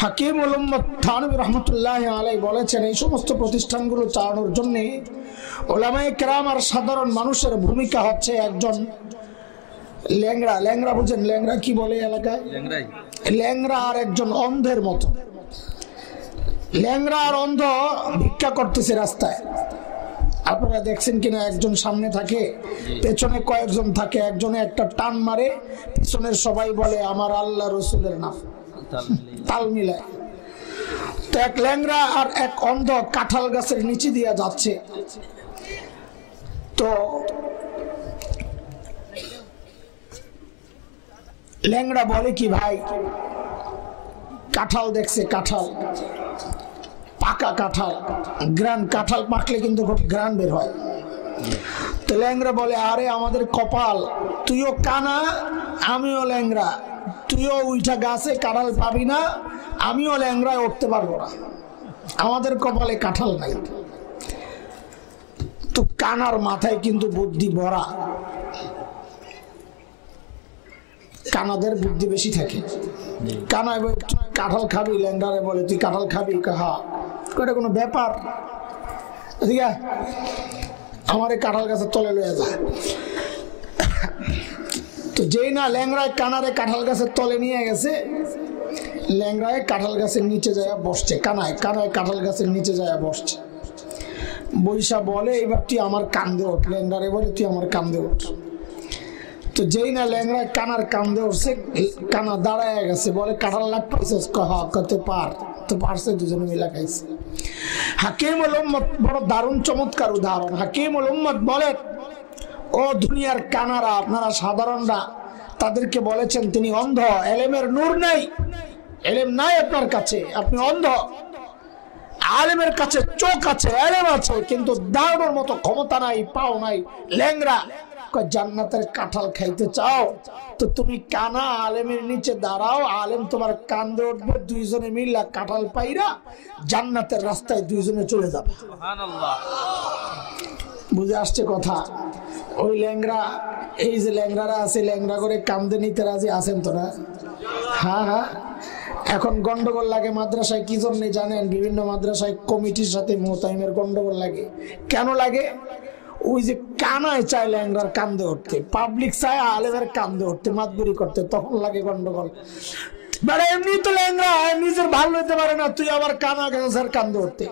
হাকিম উল উম্মত থানভী রাহমাতুল্লাহি আলাইহি বলেছেন, এই সমস্ত প্রতিষ্ঠানগুলো চালানোর জন্য উলামায়ে কেরাম আর সাধারণ মানুষের ভূমিকা হচ্ছে একজন ল্যাংড়া, ল্যাংড়া বুঝেন ল্যাংড়া কি বলে এলাকায়, ল্যাংড়া আর একজন অন্ধের মতো। ল্যাংড়া আর অন্ধ ভিক্ষা করতেছে রাস্তায়, আপনারা দেখছেন কিনা? একজন সামনে থাকে, পেছনে কয়েকজন থাকে, একজনে একটা টান মারে, পিছনের সবাই বলে আমার আল্লাহ রসুলের নাম, তাল মিলায়। তো এক ল্যাংড়া আর এক অন্ধ কাঁঠাল গাছের নিচে দিয়ে যাচ্ছে। তো ল্যাংড়া বলে কি, ভাই কাঁঠাল দেখছে, কাঁঠাল পাকা কাঁঠাল, গ্রান কাঁঠাল পাকলে কিন্তু খুব গ্রান বের হয়। তো ল্যাংড়া বলে আরে আমাদের কপাল, তুইও কানা আমিও ল্যাংড়া, তুইও উইঠা গাছে কাঁঠাল পাবি না, আমিও ল্যাংড়ায় উঠতে পারবো না, আমাদের কপালে কাঁঠাল নাই। তো কানার মাথায় কিন্তু বুদ্ধি ভরা, কানাদের বুদ্ধি বেশি থাকে। কানা কাঁঠাল খাবি, ল্যাংড়ারে বলে তুই কাঁঠাল খাবি, কাহা এটা কোনো ব্যাপার, ঠিক আছে আমার এই কাঁঠাল গাছের তলে লয়ে যা। তো যেই না ল্যাংড়ায় কানারে কাঁঠাল গাছের তলে নিয়ে গেছে, ল্যাংড়ায় কাঁঠাল গাছের নিচে যায় বসছে, কানায় কানায় কাঁঠাল গাছের নিচে যায় বসছে। বৈশা বলে এবার তুই আমার কান্দে ওঠ, ল্যাংড়ারে বলে তুই আমার কান্দে ওঠ। তো যেই না ল্যাংড়ায় কানার কান্দে উঠছে, কানা দাঁড়ায় গেছে, বলে কাঁঠাল লাগ পাইছিস, কতে পার, তো পারছে, দুজনে মিলা খাইছে। হাকিম উল উম্মত বড় দারুণ চমৎকার উদাহরণ। হাকিম উল উম্মত বলেন, ও দুনিয়ার কানারা, আপনারা সাধারণরা তাদেরকে বলেছেন তিনি অন্ধ, এলেমের নূর নাই, এলেম নাই আপনার কাছে, আপনি অন্ধ। আলেমের কাছে চোখ আছে, এলেম আছে, কিন্তু দাঁড়ানোর মতো ক্ষমতা নাই, পাও নাই, ল্যাংড়া। জান্নাতের কাঁঠাল খাইতে চাও তো তুমি কানা আলেমের নিচে দাঁড়াও, আলেম তোমার কান্দে উঠবে, দুইজনে মিল্লা কাঁঠাল পাইরা জান্নাতের রাস্তায় দুইজনে চলে যাবে। বুঝে আসছে কথা? ওই ল্যাংড়া, এই যে ল্যাংড়ারা আছে, ল্যাংড়া করে কান্দে নিতে রাজি আছেন তোরা? হ্যাঁ হ্যাঁ। এখন গন্ডগোল লাগে মাদ্রাসায়, কি জন্য জানেন? বিভিন্ন মাদ্রাসায় কমিটির সাথে মোতায়েমের গন্ডগোল লাগে। কেন লাগে? ওই যে কানায় চায় ল্যাংড়ার কান্দে উঠতে, পাবলিক চায় আলেমের কান্দে উঠতে, মাতবুরি করতে, তখন লাগে গন্ডগোল। এমনি তো ল্যাংড়া নিজের ভালো হতে পারে না, তুই আবার কানা গাছের কান্দে উঠতে,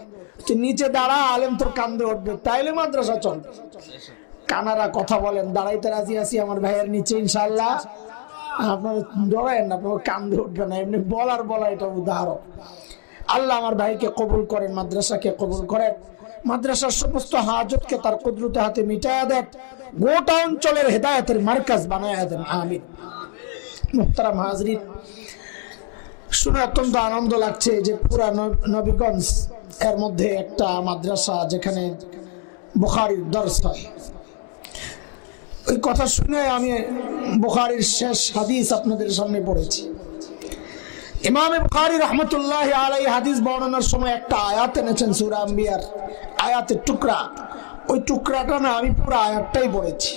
তুই নিচে দাঁড়া, আলেম তোর কান্দে উঠবে, তাইলে মাদ্রাসা চলবে। কানারা কথা বলেন, দাঁড়াইতে রাজি আছি আমার ভাইয়ের নিচে ইনশাল্লাহ, আপনারা ডরায়েন না, আপনার কান্দে উঠবে না, এমনি বলা এটা উদাহরণ। আল্লাহ আমার ভাইকে কবুল করেন, মাদ্রাসাকে কবুল করেন, মাদ্রাসার সমস্ত হাজতকে তার কুদরতে হাতে মিটায়া দেন, গোটা অঞ্চলের হেদায়েতের মার্কাজ বানায়া দেন, আমিন। মুহতারাম হাজরিন, শুনে অত্যন্ত আনন্দ লাগছে যে পুরা নবীগঞ্জ এর মধ্যে একটা মাদ্রাসা যেখানে বুখারীর দর্স হয়। ওই কথা শুনে আমি বুখারীর শেষ হাদিস আপনাদের সামনে পড়েছি। ইমাম বুখারী রাহমাতুল্লাহি আলাইহি হাদিস বর্ণনার সময় একটা আয়াত এনেছেন সূরা আম্বিয়ার আয়াতের টুকরা, ওই টুকরাটা না আমি পুরো আয়াতটাই পড়েছি।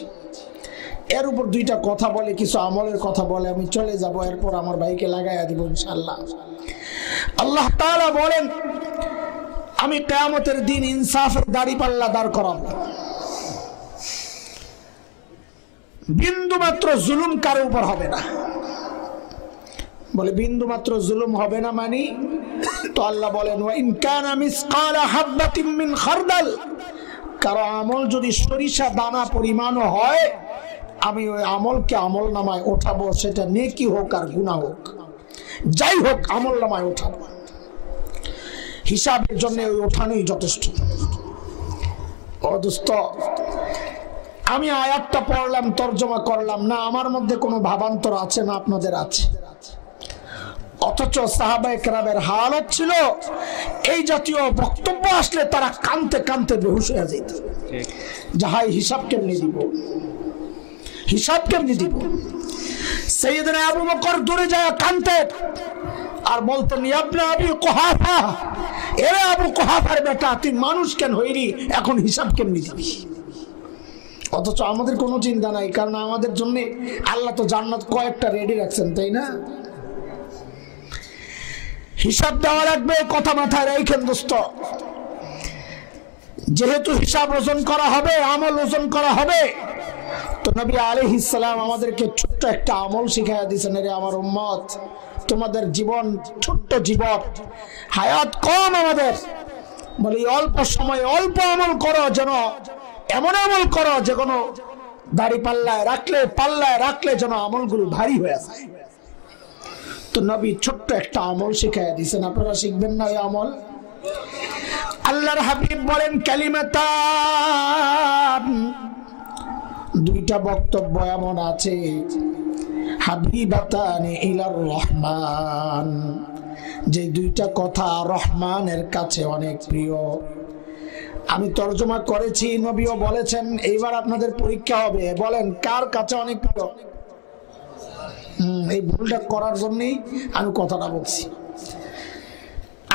এর উপর দুইটা কথা বলে, কিছু আমলের কথা বলে, আমি চলে যাব, এরপর আমার ভাইকে লাগাইয়া দিব ইনশাআল্লাহ। আল্লাহ তাআলা বলেন, আমি কিয়ামতের দিন ইনসাফের দাড়িপাল্লা দাঁড় করাবো, বিন্দু মাত্র জুলুম কারো উপর হবে না। বলে বিন্দু মাত্র জুলুম হবে না মানে? তো আল্লাহ বলেন, ওয়া ইন কানা মিসকালা হাববাতিন মিন খারদাল, কারো আমল যদি সরিষা দানা পরিমাণও হয়, আমি ওই আমলকে আমল নামায় ওঠাবো, সেটা নেকি হোক আর গুনাহ হোক, যাই হোক আমল নামায় ওঠাবো। হিসাবের জন্য ওই ওঠানোই যথেষ্ট। ও দোস্ত, আমি আয়াতটা পড়লাম, তর্জমা করলাম না, আমার মধ্যে কোনো ভাবান্তর আছে না আপনাদের আছে? অথচ সাহাবায়ে কেরামের হালত ছিল এই জাতীয় বক্তব্য আসলে তারা কানতে কানতে বেহুশ হয়ে যেত। যাহাই হিসাব কেমনি দিব, হিসাব কেমনি দিব। সাইয়েদনা আবু বকর দূরে যায় কানতেন আর বলতেন, ইবনে আবি কুহাফা, এ আবু কুহাফার বেটা, তুই মানুষ কেন হইলি, এখন হিসাব কেমনি দিবি? অথচ আমাদের কোনো চিন্তা নাই, কারণ আমাদের জন্য আল্লাহ তো জান্নাত কয়েকটা রেডি রাখছেন, তাই না? হিসাব দেওয়া লাগবে, কথা মাথায় রাখেন দোস্ত। যেহেতু হিসাব ওজন করা হবে, আমল ওজন করা হবে, তো নবী আলাইহিস সালাম আমাদেরকে ছোট্ট একটা আমল শিখাইয়া দিয়েছেন, রে আমার উম্মত, তোমাদের জীবন ছোট্ট জীবন, হায়াত কম আমাদের, বলে অল্প সময় অল্প আমল করো, যেন এমন আমল করো যে কোনো দাড়ি পাল্লায় রাখলে যেন আমলগুলো ভারী হয়ে যায়। তো নবী ছোট্ট একটা আমল শিখাইয়া দিয়েছেন, আপনারা শিখবেন না এই আমল? আল্লাহর হাবিব বলেন কালিমাতান, দুইটা বক্তব্য এমন আছে, হাবিবাতান ইলার রহমান, যে দুইটা কথা রহমানের কাছে অনেক প্রিয়। আমি তর্জমা করেছি, নবীও বলেছেন। এইবার আপনাদের পরীক্ষা হবে, বলেন কার কাছে অনেক প্রিয়? এই ভুলটা করার জন্যই আমি কথাটা বলছি।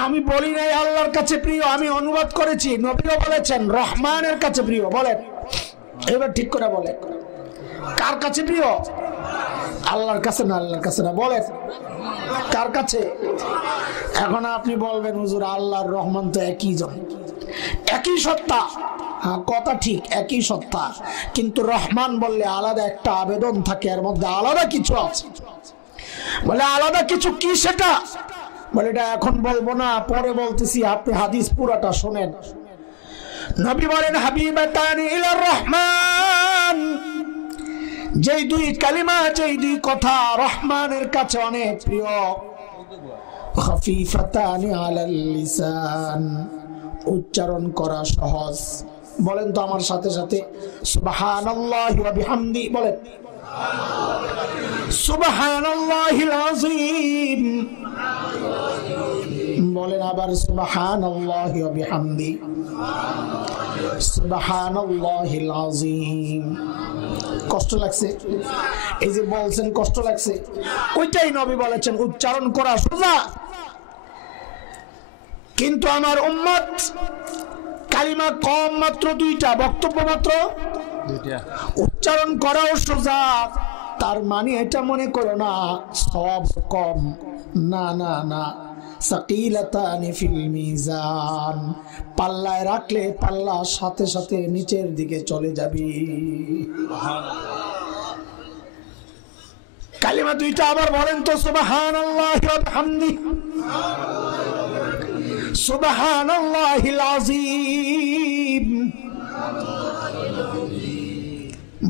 আমি বলি নাই আল্লাহর কাছে প্রিয়, আমি অনুবাদ করেছি, নবীও বলেছেন রহমানের কাছে প্রিয়। বলেন এবার ঠিক করে বলেন, কার কাছে প্রিয়? আল্লাহর কাছে না, আল্লাহর কাছে না, বলেন কার কাছে? এখন আপনি বলবেন হুজুর আল্লাহর রহমান তো একই জন, একই সত্তা। হ্যাঁ, কথা ঠিক, একই সত্তা, কিন্তু রহমান বললে আলাদা একটা আবেদন থাকে, এর মধ্যে আলাদা কিছু আছে। বলে আলাদা কিছু কি সেটা? বলে এটা এখন বলবো না, পরে বলতেছি, আপনি হাদিস পুরাটা শোনেন। নবী বলেন হাবিবাতান ইলার রহমান, যেই দুই কালিমা, যেই দুই কথা রহমানের কাছে অনেক প্রিয়, খাফিফাতান আলাল লিসান, উচ্চারণ করা সহজ। বলেন তো আমার সাথে সাথে, সুবহানাল্লাহি ওয়া বিহামদি, বলেন সুবহানাল্লাহিল আযীম, বলেন আবার সুবহানাল্লাহি ওয়া বিহামদি, সুবহানাল্লাহিল আযীম। কষ্ট লাগছে? এই যে বলছেন কষ্ট লাগছে, ওইটাই নবী বলেছেন উচ্চারণ করা সোজা। কিন্তু আমার উম্মত কালিমা কম, মাত্র দুইটা, বক্তব্য মাত্র দুইটা, উচ্চারণ করাও সোজা। তার মানে এটা মনে করো না সব কম, না না না, সাকিলাতানি ফিল মিজান, পাল্লায় রাখলে পাল্লা সাথে সাথে নিচের দিকে চলে যাবে। কালিমা দুইটা আবার বলেন তো, সুবহানাল্লাহি ওয়া বিহামদি, সুবহানাল্লাহিল আযীম।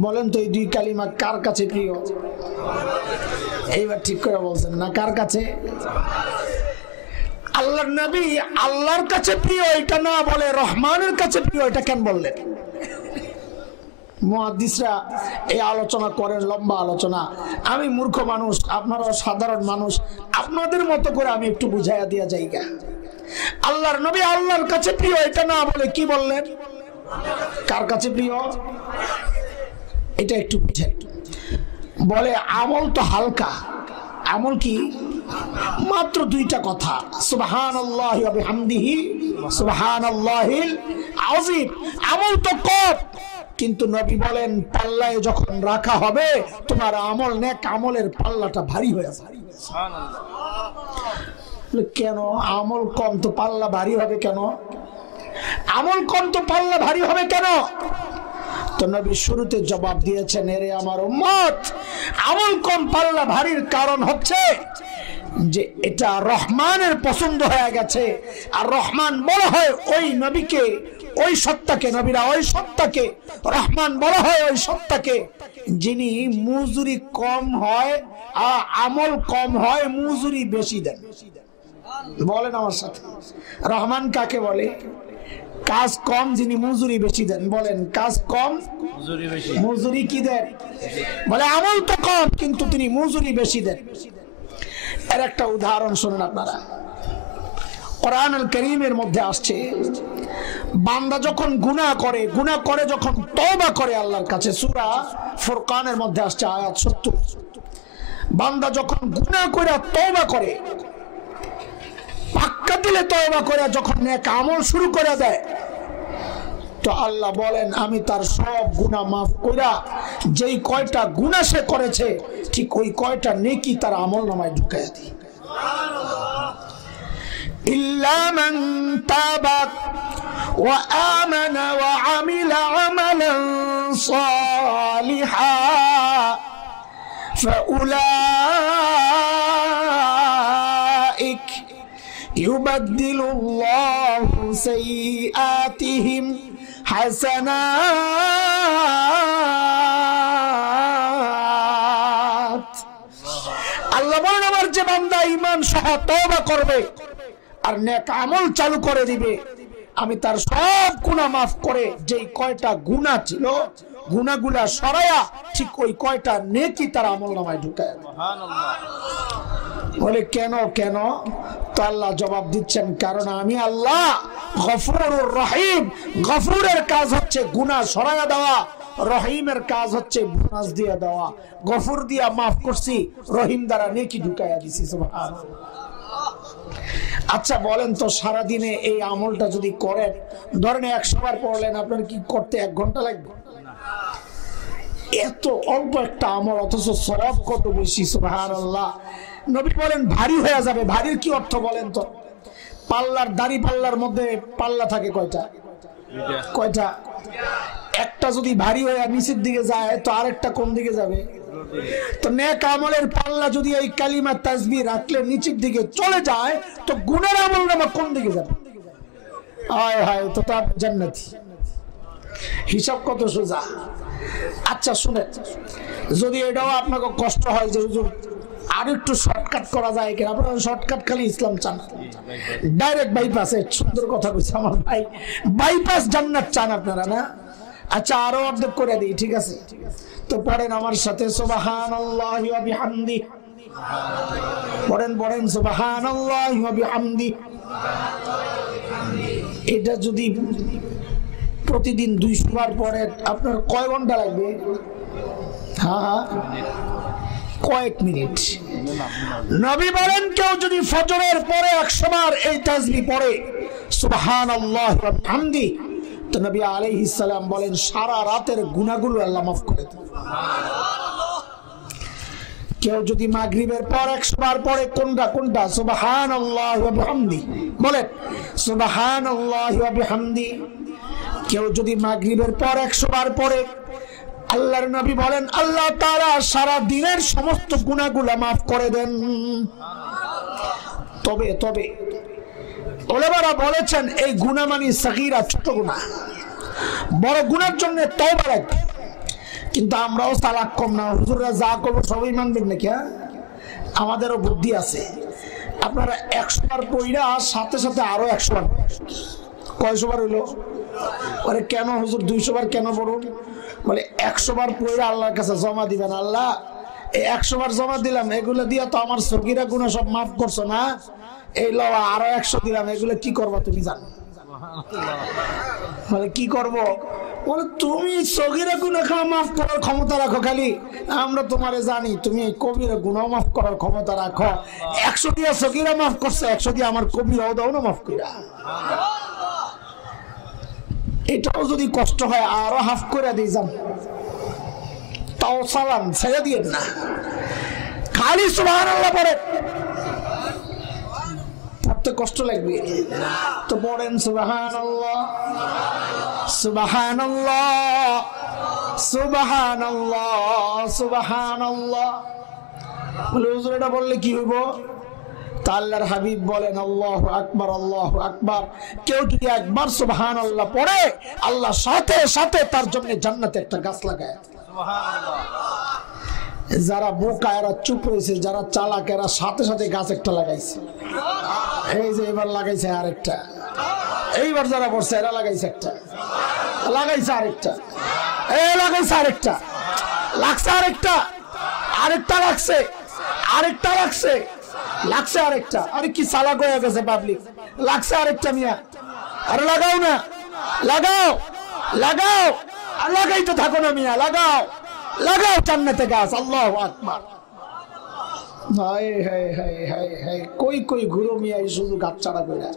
বলেন তো এই দুই কালিমা কার কাছে প্রিয়? এইবার ঠিক করে বলছেন না, কার কাছে? আল্লাহর নবী আল্লাহর কাছে প্রিয় এটা না বলে রহমানের কাছে প্রিয়, এটা কেন বললেন? মুহাদ্দিসরা এই আলোচনা করেন, লম্বা আলোচনা। আমি মূর্খ মানুষ, আপনারা সাধারণ মানুষ, আপনাদের মতো করে আমি একটু বুঝাইয়া দিয়া যাইগা। আল্লাহর নবী আল্লাহর কাছে প্রিয় এটা না বলে কি বললেন? কার কাছে প্রিয়? এটা একটু বুঝেন। বলে আমল তো হালকা, আমল কি? মাত্র দুইটা কথা, সুবহানাল্লাহি ওয়া বিহামদিহি, সুবহানাল্লাহিল আযীম। আমল তো কম, কিন্তু নবী বলেন পাল্লায় যখন রাখা হবে তোমার আমল, নেক আমলের পাল্লাটা ভারী হয়ে যাবে। সুবহানাল্লাহ। কেন আমল কম তো পাল্লা ভারী হবে কেন? আমল কম তো পাল্লা ভারী হবে কেন? তো নবী শুরুতে জবাব দিয়েছেন, এরে আমার উম্মত, আমল কম পাল্লা ভারীর কারণ হচ্ছে যে এটা রহমানের পছন্দ হয়ে গেছে। আর রহমান বলা হয় ওই নবীকে, ওই সত্তাকে, নবীরা ওই সত্তাকে রহমান বলা হয়, ওই সত্তাকে যিনি মজুরি কম হয়, আমল কম হয়, মজুরি বেশি দেন। বলেন আমার সাথে, রহমান কাকে বলে? কাজ কম, যিনি মজুরি বেশি দেন। বলেন কাজ কম, মজুরি কি দেন? বলে আমল তো কম কিন্তু তিনি মজুরি বেশি দেন। এর একটা উদাহরণ শুনুন আপনারা। কোরআনুল কারীমের মধ্যে আসছে, বান্দা যখন গুনাহ করে যখন তওবা করে আল্লাহর কাছে, সূরা ফুরকানের মধ্যে আসছে আয়াত 70। বান্দা যখন গুনাহ করে তওবা করে, পাক্কা দিলে তওবা করে যখন নেক আমল শুরু করে দেয়, তো আল্লাহ বলেন আমি তার সব গুনাহ মাফ কইরা যেই কয়টা গুনাহ সে করেছে ঠিক ওই কয়টা নেকি তার আমল নামায় ঢুকাইয়া দিই। ইল্লা মান তাবা ওয়া আমানা ওয়া আমিলা আমালান সালিহা ফাউলাইক ইউবাদদিলুল্লাহু সাইয়্যাতিহিম হাসানাত। আল্লাহ বলেন আমার যে বান্দা ঈমান সহ তওবা করবে আর নেক আমল চালু করে দিবে, আমি তার সব গুনাহ maaf করে যেই কয়টা গুনাহ ছিল গুনাহগুলা সরায়া ঠিক ওই কয়টা নেকি তার আমলনামায় ঢুকায়। সুবহানাল্লাহ। বলে কেন কেন? তো আল্লাহ জবাব দিচ্ছেন, কারণ আমি আল্লাহ গফুরুর রহিম। গফুরের কাজ হচ্ছে গুনাহ সরায়া দেওয়া, রহিমের কাজ হচ্ছে বোনাস দিয়ে দেওয়া। গফুর দিয়া মাফ করছি, রহিম দ্বারা নেকি ঢুকাইয়া দিছি। সুবহানাল্লাহ। আচ্ছা বলেন তো, সারা দিনে এই আমলটা যদি করেন, ধরেন 100 বার পড়লেন, আপনার কি করতে 1 ঘন্টা লাগবে? এত অল্প একটা আমল, অথচ সওয়াব কত বেশি। সুবহানাল্লাহ। নবী বলেন ভারী হয়ে যাবে। ভারীর কি অর্থ বলেন তো? পাল্লার, দাড়ি পাল্লার মধ্যে পাল্লা থাকে কয়টা? কয়টা? একটা যদি ভারী হয়ে নিচের দিকে যায় তো আরেকটা কোন দিকে যাবে? তো নেক আমলের পাল্লা যদি এই কালিমা তাসবিহ রাখলে নিচের দিকে চলে যায়, তো গুনার আমলনামা কোন দিকে যাবে? হায় হায়, তো তার জান্নাতি। হিসাব কত সোজা। আচ্ছা শুনেন, যদি এটাও আপনাকে কষ্ট হয় যে হুজুর আর একটু শর্টকাট করা যায় কিনা, আপনারা শর্টকাট খালি ইসলাম চান, ডাইরেক্ট বাইপাসে, সুন্দর কথা কইছে আমার ভাই, বাইপাস জান্নাত চান আপনারা না? আচ্ছা আরো অর্ধেক করে দিই, ঠিক আছে? তো পড়েন আমার সাথে সুবহানাল্লাহি ওয়া বিহামদি। পড়েন পড়েন সুবহানাল্লাহি ওয়া বিহামদি। এটা যদি প্রতিদিন 200 বার পড়ে আপনার কয় ঘন্টা লাগবে? হ্যাঁ, কয়েক মিনিট। নবী বলেন কেউ যদি ফজরের পরে 100 বার এই তাসবিহ পড়ে সুবহানাল্লাহি ওয়া বিহামদি, তো নবী আলাইহিস সালাম বলেন সারা রাতের গুনাহগুলো আল্লাহ মাফ করে দেন। কেউ যদি মাগরিবের পর 100 বার পড়ে, কোনটা কোনটা? সুবহানাল্লাহি ওয়া বিহামদি। বলেন সুবহানাল্লাহি ওয়া বিহামদি। কেউ যদি মাগরিবের পর 100 বার পড়ে, আল্লাহর নবী বলেন আল্লাহ তাআলা সারা দিনের সমস্ত গুনাহগুলো মাফ করে দেন। তবে তবে ওলামারা বলেছেন এই গুনাহ মানে সগীরা, ছোট গুনাহ। বড় গুনার জন্য তওবা লাগবে। কিন্তু আমরাও চালাক কম না, হুজুররা যা করবো সবাই মানবেন নাকি? আমাদেরও বুদ্ধি আছে। আপনারা 100 বার পড়া সাথে সাথে আরো 100 বার। কয়শো বার হইলো? আরে কেন হুজুর 200 বার কেন পড়ুন? বলে 100 বার পড়া আল্লাহর কাছে জমা দিবেন। আল্লাহ এই 100 বার জমা দিলাম, এগুলো দিয়া তো আমার সগীরা গুনাহ সব মাফ করছো না, এই লওয়া আরো 100 দিলাম, এগুলো কি করবা তুমি জানো? বলে কি করব? বলে তুমি সগীরা গুনাহ মাফ করার ক্ষমতা রাখো, খালি আমরা তোমারে জানি তুমি কবিরা গুনাহ মাফ করার ক্ষমতা রাখো। 100 দিয়া সগীরা মাফ করছে, 100 দিয়া আমার কবিরাও দাও না মাফ কইরা। এটাও যদি কষ্ট হয় আরো হাফ করে দিয়ে যান, তাও সালাম ছেড়ে দিয়ে না, খালি সুবহানাল্লাহ পড়ে, পড়তে কষ্ট লাগবে তো পড়েন সুবহানাল্লাহ সুবহানাল্লাহ সুবহানাল্লাহ সুবহানাল্লাহ। বলে হুজুর এটা বললে কি হইব? আল্লাহর হাবিব বলেন আল্লাহু আকবার আল্লাহু আকবার। কেউ যদি একবার সুবহানাল্লাহ পড়ে, আল্লাহ সাথে সাথে তার জন্য জান্নাতে একটা গাছ লাগায়। সুবহানাল্লাহ। যারা বোকা এরা চুপ রয়েছে, যারা চালাক এরা সাথে সাথে গাছ একটা লাগাইছে। এই যে এবার লাগাইছে আরেকটা, এইবার যারা পড়ছে এরা লাগাইছে একটা, লাগাইছে আরেকটা, এই লাগাইছে আরেকটা, লাগছে আরেকটা, আরেকটা লাগছে, আরেকটা লাগছে, লাগছে আরেকটা। আরে কি চালাক হয়ে গেছে পাবলিক, লাগছে আরেকটা মিয়া। আরে লাগাও না, লাগাও লাগাও, আর লাগাইতে থাকো না মিয়া, লাগাও লাগাও জান্নাতে গাছ। আল্লাহু আকবার। হায় হায় হায় হায় হায়, কই কই ঘুরো মিয়া এই শুধু গাছ ছাড়া কইরা।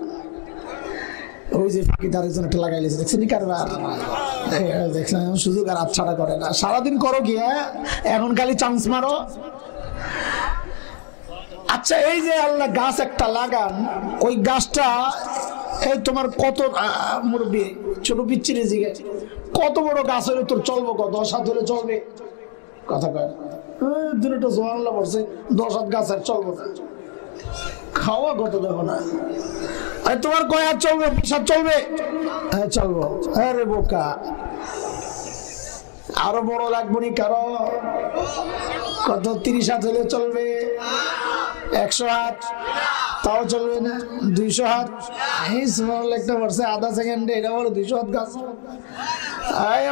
ওই যে ফাঁকিদারের জন্য একটা লাগাইলেছে, দেখছেন কারবার? দেখলাম শুধু গাছ ছাড়া করে না, সারাদিন করো কি? এখন খালি চান্স মারো। আচ্ছা এই যে আল্লাহ গাছ একটা লাগান, ওই গাছটা এই তোমার কত মুরব্বী ছোট পিচ্ছিরে জিগে কত বড় গাছ হলে তোর চলবো, 10 হাত হলে চলবে? কথা কয় দুটো জোয়ানলা পড়ছে, 10 হাত গাছ আর চলবো না। খাওয়া কত দেবো না, তোমার কয় হাত চলবে? 20 হাত চলবে? হ্যাঁ চলবো। আরে বোকা, আরো বড় লাগবো নি কারো? কত 30 হাত হলে চলবে? 100 হাত তাও চলবে না? 200 হাত? এই স্মল একটা বর্ষে আধা সেকেন্ডে এটা বলো 200 হাত গাছ।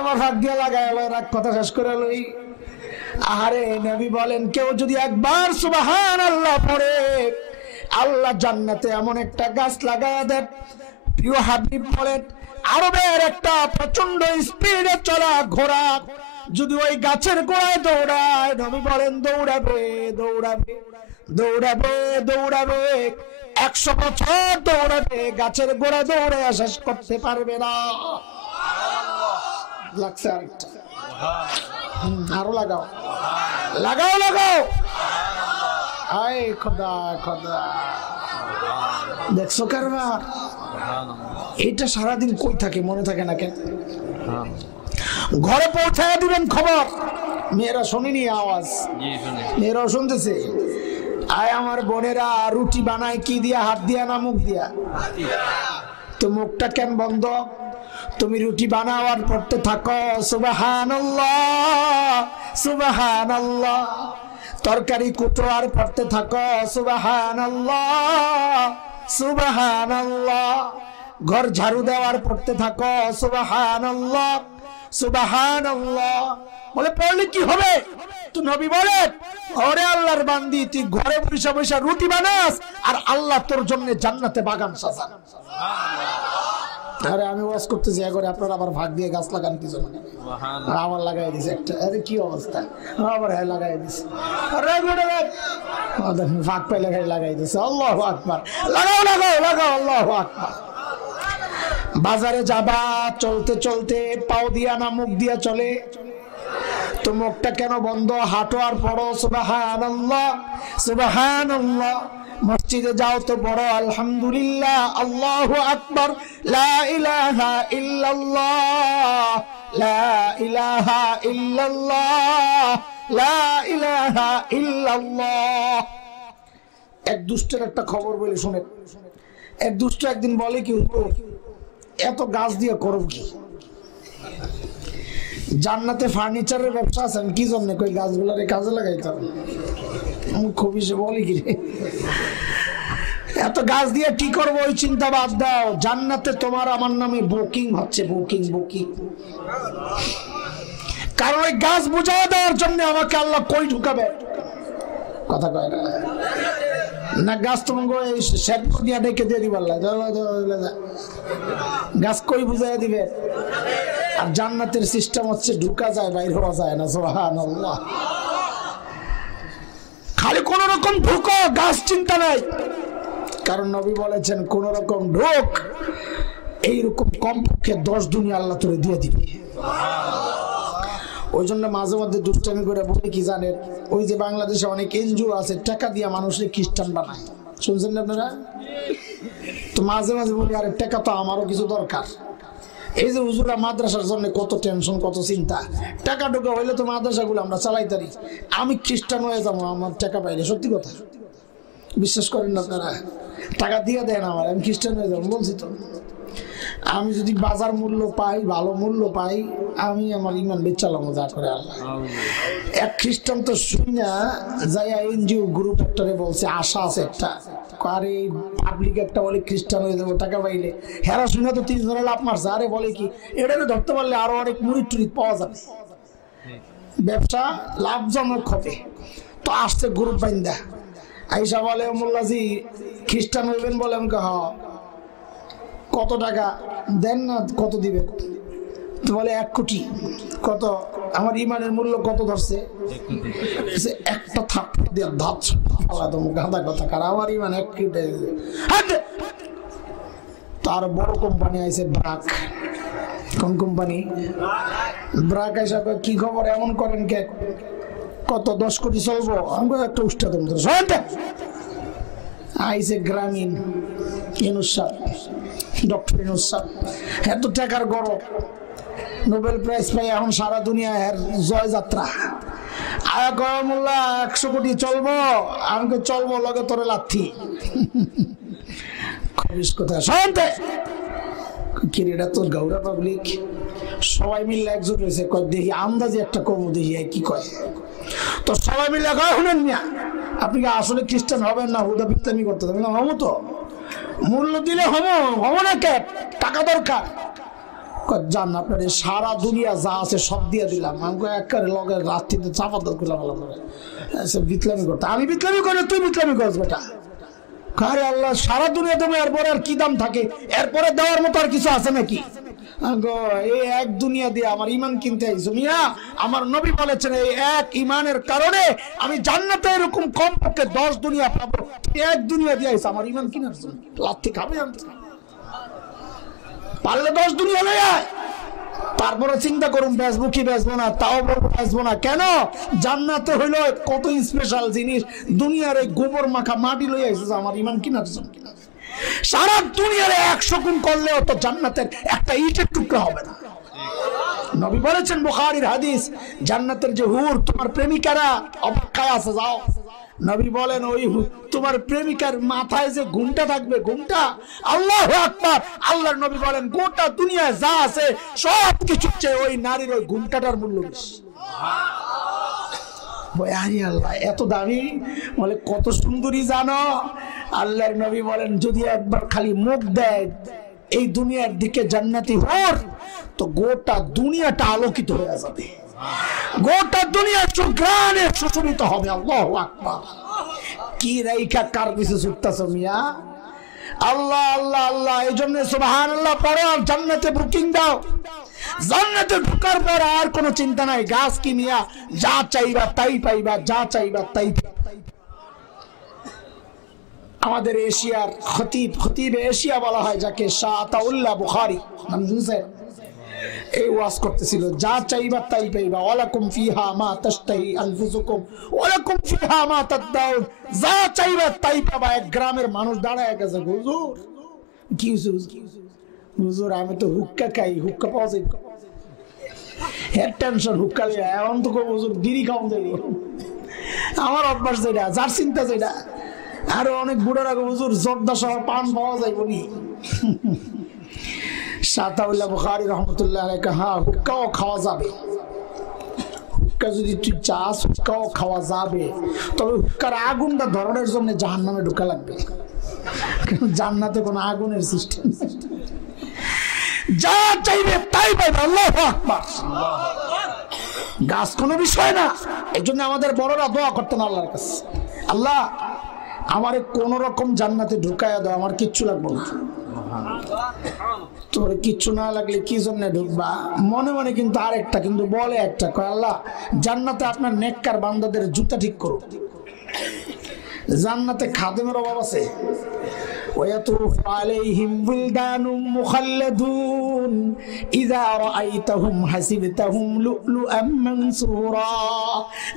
আমার ভাগ দিয়ে লাগাই রাখ, কথা শেষ করে লই। আরে নবী বলেন কেউ যদি একবার সুবহানাল্লাহ পড়ে আল্লাহ জান্নাতে এমন একটা গাছ লাগায় দেন। প্রিয় হাবিব বলেন আরবের একটা প্রচন্ড স্পিডে চলা ঘোড়া যদি ওই গাছের গোড়ায় দৌড়ায়, নবী বলেন দৌড়াবে দৌড়াবে দৌড়াবে দৌড়াবে 100 বছর দৌড়াবে, গাছের গোড়া দৌড়ে শেষ করতে পারবে না। লাগছে আরেকটা, আরো লাগাও লাগাও লাগাও। আয় খোদা খোদা, দেখছো কারবার? এটা সারাদিন কই থাকে, মনে থাকে না কেন? ঘরে পৌঁছায় দিবেন খবর। মেয়েরা শোনেনি আওয়াজ? মেয়েরাও শুনতেছে। আয় আমার বোনেরা রুটি বানায় কি দিয়া? হাত দিয়া না মুখ দিয়া? তো মুখটা কেন বন্ধ? তুমি রুটি বানাও আর পড়তে থাকো সুবহানাল্লাহ সুবহানাল্লাহ। তরকারি কুটো আর পড়তে থাকো সুবহানাল্লাহ সুবহানাল্লাহ। ঘর ঝাড়ু দেওয়ার পড়তে থাকো সুবহানাল্লাহ সুবহানাল্লাহ। বলে পড়লে কি হবে? তো নবী বলে ওরে আল্লাহর বান্দি, তুই ঘরে বসে বসে রুটি বানাস আর আল্লাহ তোর জন্য জান্নাতে বাগান সাজান। আরে আমি ওয়াজ করতেছি করে আপনারা আবার ভাগ দিয়ে গাছ লাগান কি জন্য? আবার লাগাই দিছে একটা। আরে কি অবস্থা, আবার হ্যাঁ লাগাই দিছে, ভাগ পাইলে লাগাই দিছে। আল্লাহু আকবার, লাগাও লাগাও লাগাও, আল্লাহু আকবার। বাজারে যাবা, চলতে চলতে পাও দিয়া না মুখ দিয়া চলে? তো মুখটা কেন বন্ধ? হাঁটো আর পড়ো সুবহানাল্লাহ সুবহানাল্লাহ। মসজিদে যাও তো বড় আলহামদুলিল্লাহ, আল্লাহু আকবার, লা ইলাহা ইল্লাল্লাহ লা ইলাহা ইল্লাল্লাহ লা ইলাহা ইল্লাল্লাহ। এক দুষ্টের একটা খবর বলে শুনে। এক দুষ্ট একদিন বলে কি, এত গাছ দিয়ে করব কি? জান্নাতে ফার্নিচারের ব্যবসা আছে, কি জন্য কই গাছগুলোর কাজে লাগাইতে হবে? খুবই সে বলি কি এত গাছ দিয়ে কি করবো? ওই চিন্তা বাদ দাও। জান্নাতে তোমার আমার নামে বুকিং হচ্ছে, বুকিং বুকিং। কারণ ওই গাছ বুঝাই দেওয়ার জন্য আমাকে আল্লাহ কই ঢুকাবে? কথা কয় না না, গাছ তোমাকে ডেকে দিয়ে দিবার গাছ কই বুঝাই দিবে? আর জান্নাতের সিস্টেম হচ্ছে ঢুকা যায়, বাইর হওয়া যায় না। সুবহানাল্লাহ। খালি কোন রকম ঢুকো, গাছ চিন্তা নাই। কারণ নবী বলেছেন কোন রকম ঢোক, এইরকম কমপক্ষে 10 দুনিয়া আল্লাহ তোরে দিয়ে দিবে। ওই জন্য মাঝে মধ্যে দুষ্টামি করে বলি কি জানেন, ওই যে বাংলাদেশে অনেক এনজিও আছে টাকা দিয়ে মানুষের খ্রিস্টান বানায়, শুনছেন না আপনারা? তো মাঝে মাঝে বলি আরে টাকা তো আমারও কিছু দরকার। এই যে হুজুরা মাদ্রাসার জন্য কত টেনশন কত চিন্তা, টাকা ঢোকা হইলে তো মাদ্রাসাগুলো আমরা চালাইতারি। আমি খ্রিস্টান হয়ে যাবো আমার টাকা পাইলে, সত্যি কথা বিশ্বাস করেন না আপনারা? টাকা দিয়ে দেন আমার, আমি খ্রিস্টান হয়ে যাবো বলছি তো। আমি যদি বাজার মূল্য পাই, ভালো মূল্য পাই, আমি আমার ইমান বেচালামো যা করে আল্লাহ। এক খ্রিস্টান তো শুনা যাই এনজিও গ্রুপ একটারে বলছে, আশা আছে একটা, আরে পাবলিক একটা বলে খ্রিস্টান হয়ে যাবো টাকা পাইলে। হেরা শুনে তো 3 জনে লাভ মারছে। আরে বলে কি এটা ধরতে পারলে আরো অনেক মুড়ি টুড়ি পাওয়া যাবে, ব্যবসা লাভজনক হবে। তো আসছে গ্রুপ বাইন্দা আইসা বলে মোল্লাজি খ্রিস্টান হইবেন? বলে আমি কত টাকা দেন না, কত দিবে? তো বলে 1 কোটি। কত? আমার ইমানের মূল্য কত ধরছে? একটা থাপ্পড় দিয়ে ধাপ গাঁদা কথা কার, আমার ইমান 1 কোটি। তার বড় কোম্পানি আইছে ব্রাক। কোন কোম্পানি? ব্রাক। আইসা কি খবর, এমন করেন কে? কত 10 কোটি চলবো? আমরা একটা উষ্টা আইসে গ্রামীণ ইউনুস সাহেব, ডক্টর ইউনুস সাহেব, এত টাকার গরম, নোবেল প্রাইজ পাই, এখন সারা দুনিয়া এর জয় যাত্রা। আয়া কয় মোল্লা 100 কোটি চলবো, আমাকে চলবো লগে তোরে লাথি। খবিস কোথায় শুনতে কিরেটা তোর গৌরা পাবলিক সবাই মিলে একজোট হয়েছে, কয় দেখি আন্দাজে একটা কম দেখি কি কয়। তো সবাই মিলে কয় শুনেন মিয়া, আপনি কি আসলে খ্রিস্টান হবেন না হুদা বিত্তামি করতে হবে না? হবো তো, মূল্য দিলে হবো না, কে টাকা দরকার। যান আপনার সারা দুনিয়া যা আছে সব দিয়ে দিলাম, আমাকে একবারে লগে রাত্রিতে চাপা দর করলাম, বিতলামি করতে। আমি বিতলামি করে তুই বিতলামি করছ বেটা? আরে আল্লাহ, সারা দুনিয়া দেবো, এরপরে আর কি দাম থাকে? এরপরে দেওয়ার মতো আর কিছু আছে নাকি? এই এক দুনিয়া দিয়ে আমার ইমান কিনতে আইছো মিয়া? আমার নবী বলেছেন এই এক ইমানের কারণে আমি জান্নাতে এরকম কমপক্ষে 10 দুনিয়া পাবো। এক দুনিয়া দিয়ে আইছো আমার ইমান কিনার জন্য, লাথি খাবে আনতে পারলে 10 দুনিয়া লই আয়। তারপরে চিন্তা করুন বেচবো কি বেচবো না, তাও বলবো বেচবো না। কেন? জান্নাতে হইলো কত স্পেশাল জিনিস, দুনিয়ার এই গোবর মাখা মাটি লই আইছে আমার ইমান কিনার জন্য। সারা দুনিয়ার 100 গুণ করলেও তো জান্নাতের একটা ইটের টুকরা হবে না। নবী বলেছেন বুখারীর হাদিস, জান্নাতের যে হুর তোমার প্রেমিকারা অপেক্ষায় আছে, যাও। নবী বলেন ওই তোমার প্রেমিকার মাথায় যে ঘুমটা থাকবে, ঘুমটা, আল্লাহু আকবার, আল্লাহর নবী বলেন গোটা দুনিয়ায় যা আছে সব কিছু চেয়ে ওই নারীর ওই ঘুমটাটার মূল্য বেশি। আল্লাহ এত দামি, বলে কত সুন্দরী জানো? আল্লাহর নবী বলেন যদি একবার খালি মুখ দেয় এই দুনিয়ার দিকে জান্নাতি হুর, তো গোটা দুনিয়াটা আলোকিত হয়ে যাবে, গোটা দুনিয়া সুগ্রানে সুশোভিত হবে। আল্লাহু আকবার। কি রাইখা কার পিছে ছুটতাছ মিয়া? আল্লাহ আল্লাহ আল্লাহ, এই জন্য সুবহানাল্লাহ পড়ো আর জান্নাতে বুকিং দাও। জান্নাতে ঢোকার পর আর কোনো চিন্তা নাই, গাছ কি মিয়া, যা চাইবা তাই পাইবা, যা চাইবা তাই। আমাদের এশিয়ার খতিব এশিয়া বলা হয় যাকে, শাহ আতাউল্লাহ বুখারী নাম শুনছেন? এই ওয়াজ করতেছিল, যা চাইবা তাই পাইবা, ওয়ালাকুম ফিহা মা তাশতাহি আনফুসুকুম ওয়ালাকুম ফিহা মা তাদউন, যা চাইবা তাই পাবা। এক গ্রামের মানুষ দাঁড়ায় গেছে, হুজুর কি হুজুর আমি তো হুক্কা খাই, হুক্কা পাওয়া যায়, হেড টেনশন, হুক্কা এখন তো হুজুর বিড়ি খাওয়া যাবে। আমার অভ্যাস যেটা, যার চিন্তা যেটা। আরো অনেক বুড়ার আগে হুজুর জর্দা সহ পান পাওয়া যায় বলি। শাতাউল্লাহ বুখারী রহমতুল্লাহ আলাইহি, হ্যাঁ হুক্কাও খাওয়া যাবে, হুক্কা যদি তুই চাস হুক্কাও খাওয়া যাবে, তবে হুক্কার আগুনটা ধরনের জন্য জাহান্নামে ঢোকা লাগবে, জান্নাতে কোনো আগুনের সিস্টেম। যা চাইবে তাই পাইবে। আল্লাহু আকবার। গাছ কোনো বিষয় না, এই জন্য আমাদের বড়রা দোয়া করতেন আল্লাহর কাছে, আল্লাহ আমারে কোন রকম জান্নাতে ঢুকাইয়া দাও, আমার কিচ্ছু লাগবে না। তোর কিচ্ছু না লাগলে কি জন্য ঢুকবা? মনে মনে কিন্তু আরেকটা, কিন্তু বলে একটা, কয় আল্লাহ জান্নাতে আপনার নেককার বান্দাদের জুতা ঠিক করো। জান্নাতে খাদেমের অভাব আছে। ওয়াতুফু আলাইহিম বুলদানুম মুখাল্লাদুন ইযা রাআইতাহুম হাসিবতাহুম লুলুআম মানসুরা।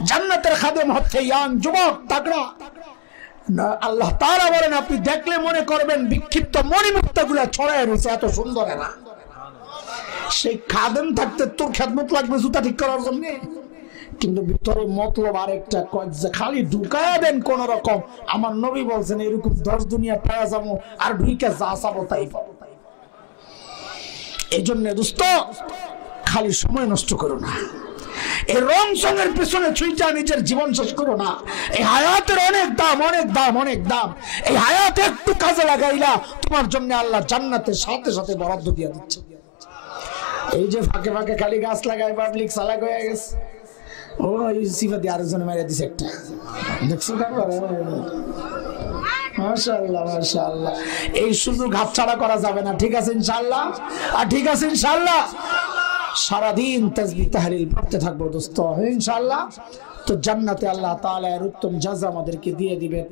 জান্নাতের খাদেম হচ্ছে ইয়াং যুবক তাগড়া। আল্লাহ তাআলা বলেন আপনি দেখলে মনে করবেন বিক্ষিপ্ত মণিমুক্তাগুলো ছড়ায় রয়েছে, এত সুন্দর এরা। সেই খাদেম থাকতে তোর খেদমত লাগবে জুতা ঠিক করার জন্য, কিন্তু ভিতরে মতলব আরেকটা, খালি ঢুকায়া দেন কোন রকম। আমার নবী বলছেন এরকম 10 দুনিয়া পাওয়া যাবো, আর ঢুকে যা চাবো তাই পাবো। এই জন্য দোস্ত খালি সময় নষ্ট করো না, এই রং সঙ্গের পিছনে ছুঁইটা নিজের জীবন শেষ করো না। এই হায়াতের অনেক দাম, অনেক দাম, অনেক দাম। এই হায়াত একটু কাজে লাগাইলা তোমার জন্য আল্লাহ জান্নাতের সাথে সাথে বরাদ্দ দিয়ে দিচ্ছে। এই যে ফাঁকে ফাঁকে খালি গাছ লাগায় পাবলিক চালাক হয়ে গেছে। ও সিফাতি আরেকজনে মেরে দিছে একটা, দেখছো? মাশাআল্লাহ মাশাআল্লাহ। এই সুযোগ হাতছাড়া করা যাবে না, ঠিক আছে ইনশাআল্লাহ? আর ঠিক আছে ইনশাআল্লাহ? সারাদিন তাসবিহ তাহলিল পড়তে থাকবো দোস্ত ইনশাআল্লাহ। তো জান্নাতে আল্লাহ তাআলা এর উত্তম জাযা আমাদেরকে দিয়ে দিবেন।